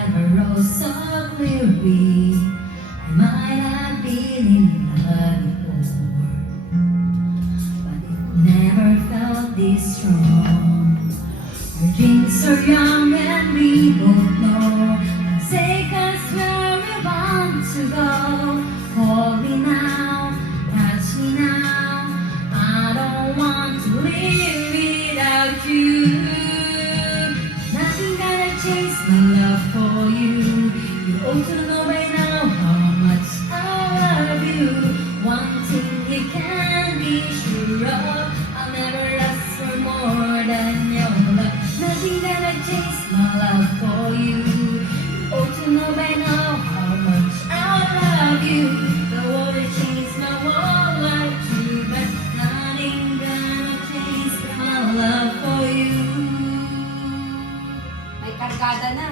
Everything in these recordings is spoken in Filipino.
ever rose so clearly. I might have been in love before, but it never felt this strong. Our dreams are young and we both know take us where we want to go. Hold me now, touch me now. I don't want to live without you. Nothing gonna change my love for you. You ought to know by now how much I love you. One thing you can be sure of, I'll never ask for more than your love. Nothing gonna change my love for you. You ought to know by now how much I love you. The world will change my whole life too, but nothing gonna change my love for you. May kargada na.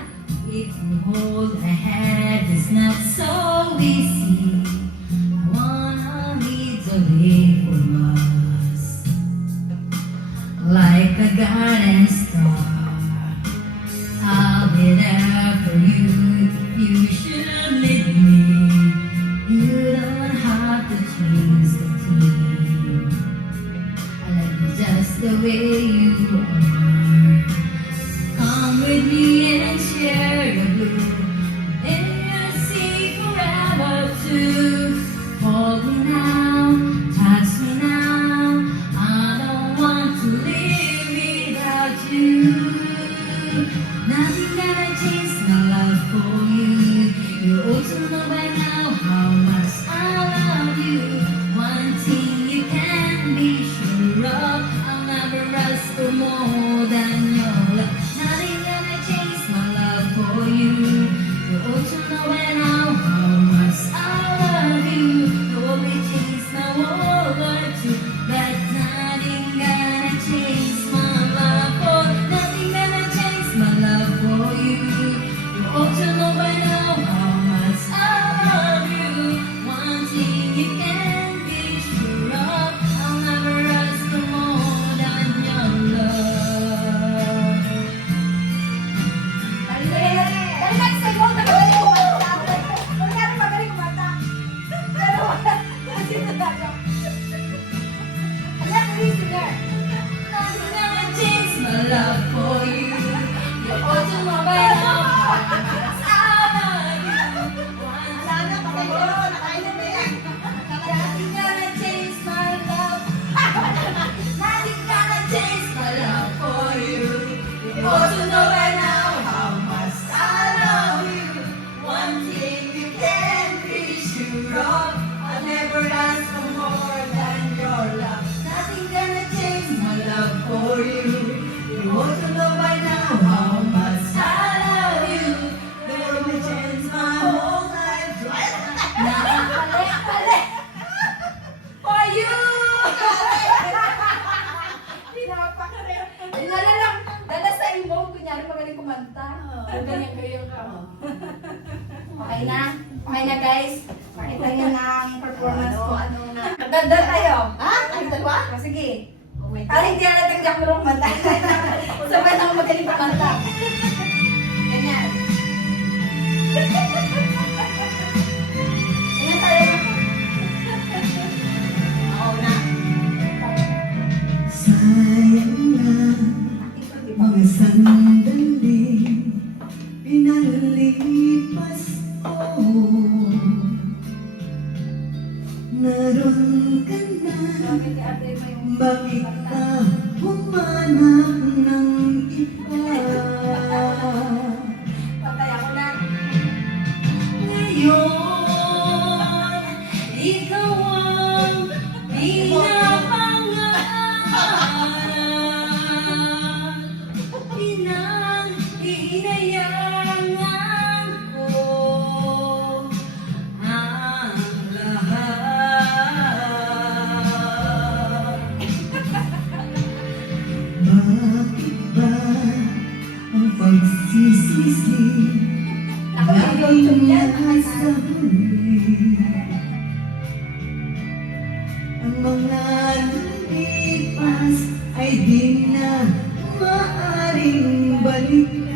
If you hold a hand, it's not so easy. I wanna lead the way for us, like a guiding star. I'll be there for you if you should need me. You don't have to change the team. I love you just the way you are. Come with me and share the blue. And you'll see forever too. Hold me now, touch me now. I don't want to live without you. Nothing gonna change my love for you. You ought to know by now how much I love you. One thing you can be sure of, I'll never ask for more than your love. Nothing gonna change my love for you. You ought to know by now how much I love you. The world will change my whole life too, but nothing gonna change my love for. Nothing gonna change my love for you. You ought to know by now how much I love you. One thing you can be sure of, I'll never ask for more than your love. Dali na sa iyo, magaling kumanta. Kunyari magaling kumanta. Pero wala. Kasi nataga. Alam, please, singer. Nothing gonna change my love for you. You ought to know by now how much I love you. One Wala na, patay ko. Nakailan na yan. Nothing gonna change my love. Nothing gonna change my love for you. You ought to know by now how much I love you. One thing you can be sure of, I'll never ask for more than your love. Nothing gonna change my love for you. You ought to know by now how much I love you. The world will change my whole life. Pali. For you! Dala lang. Dala sa imo. Kunyari magaling kumanta. Ganyan ka. Okay na? Okay na, guys? Pakita niyo ng performance ko. Magdanda tayo. Ha? Ay, dalawa? O, sige. Para hindi na natin Jack Murong kumanta. Sabay na ako magaling kumanta. Ganyan. Ganyan tayo. Oo na. Sayang na mga sandali pinalilipas ko. Naroon ka na, bakit ka humanap ng iba? Patay ako na. Ngayon, ikaw ang pinapangarap. Inayangan ko ang lahat. Bakit ba ang pagsisisi Ako yung YouTube yan. nasa huli? Ang mga lumipas ay di na maaaring balikan.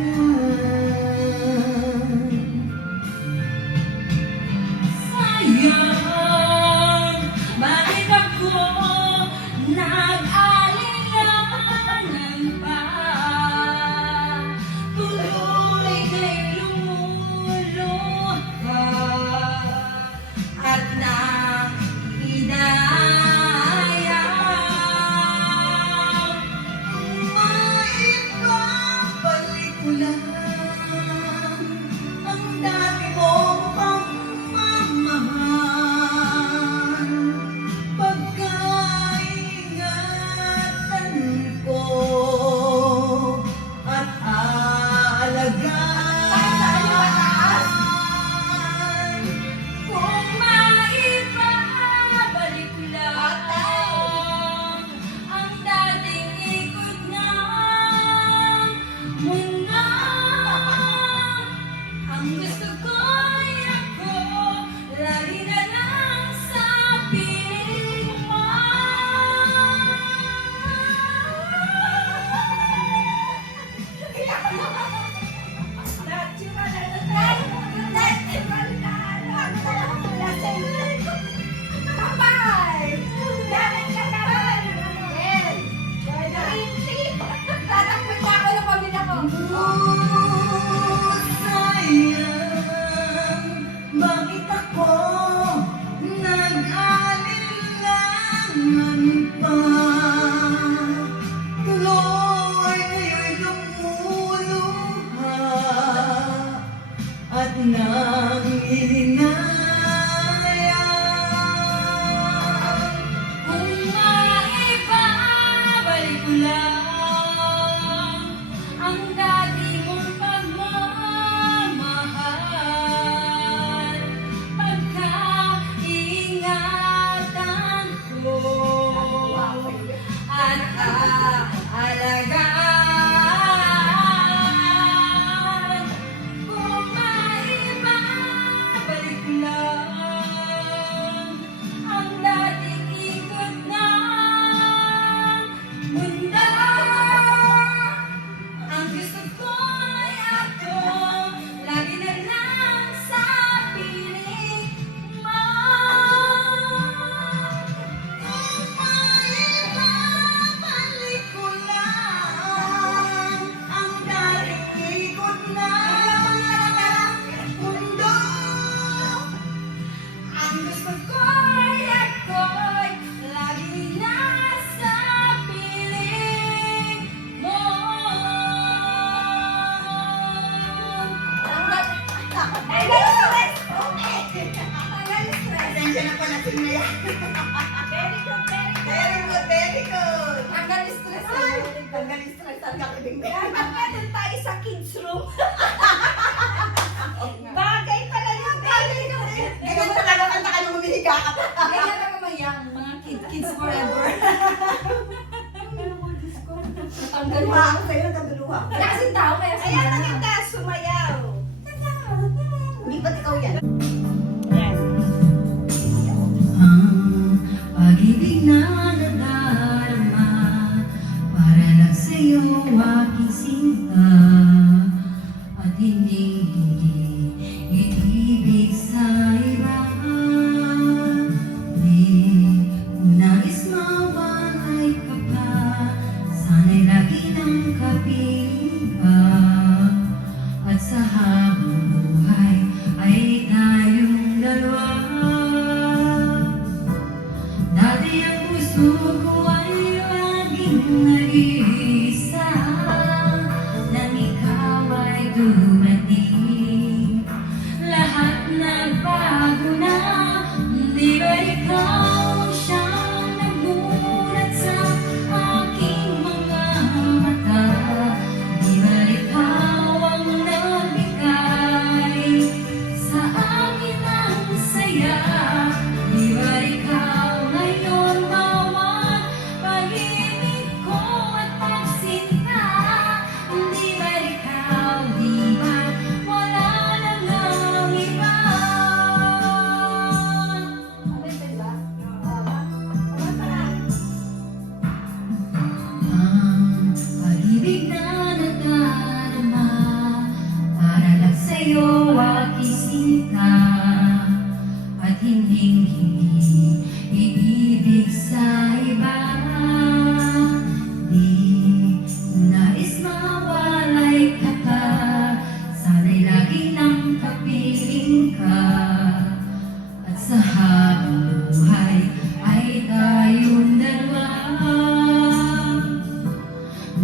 hinayang. Kung maibabalik ko lang ang dati mong pagmamahal, pagkaingatan ko at aalagaan. Kung maibabalik ko lang ang dating ikot ng mundo, ang gusto ko'y ako lagi na lang sa piling mo. Kung maibabalik ko lang ang dating ikot ng mundo, Ang gusto ko'y ako'y lagi nasa piling mo. Ay, stress! Okay! Tanggal stress. Pasensya na pala si Maya. Very good, very good. Very good, very good. Tanggal stress. Ay, tanggal yung stress ang kakibing. Kaya doon tayo sa kids room. Bagay pala yun. Bagay yun. Ganyan talaga kanta ka nung humihiga ka pa. Ganyan ka mamaya, mga kids forever. Natanggal mo. Luha ako sa'yo, nagduluha. Wala kasing tao, kaya Ayan, nakita, sumayaw. Hindi ba't ikaw yan? Ang pag-ibig na nadarama para lang sa'yo aking sinta, at hindi iibig sa iba. Di ko nais mawalay ka pa, sana'y lagi ng kapiling ka, at sa habang buhay ay tayong dalawa. Dati ang puso ko ay laging nag-iisa, nang ikaw ay dumating. Lahat nagbago na, di ba ikaw siyang nagmulat sa aking mga mata? Di ba ikaw ang nagbigay sa akin ng saya? Di ba ikaw ngayon bawat pag-ibig ko at pagsinta? Di ba ikaw, di ba wala na ngang iba? Ang pag-ibig na nadarama para lang sa'yo aking sinta, at hindi iibig sa iba. Di ko nais mawalay ka pa, sana'y lagi ng kapiling ka, at sa habang buhay ay tayong dalawa.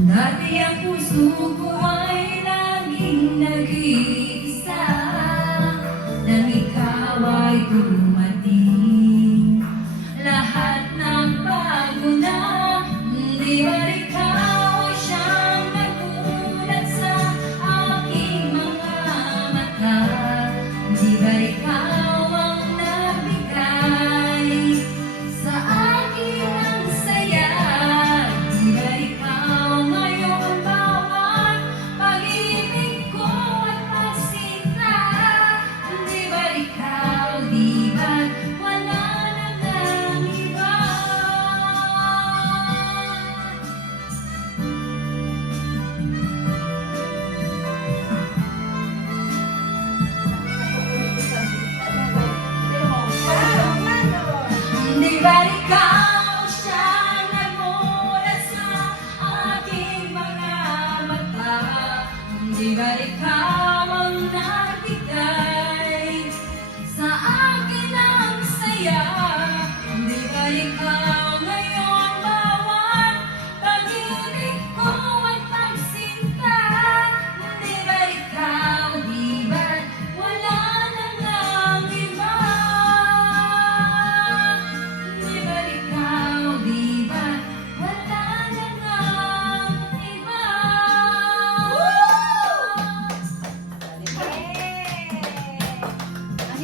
Dati ang puso ko ay laging nag-iisa, nang ikaw ay dumating. Lahat nagbago na, di ba ikaw siyang nagulat sa aking mga mata? Di ba ikaw ang nagbigay sa akin ng saya? Di ba ikaw ngayon bawat pag-ibig ko at pagsinta? Di ba ikaw, di ba wala na ngang iba?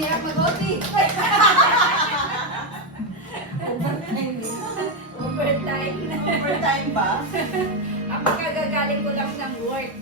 hirap mag-OT. Overtime. Overtime ba? Ang magagagaling ko lang ng work.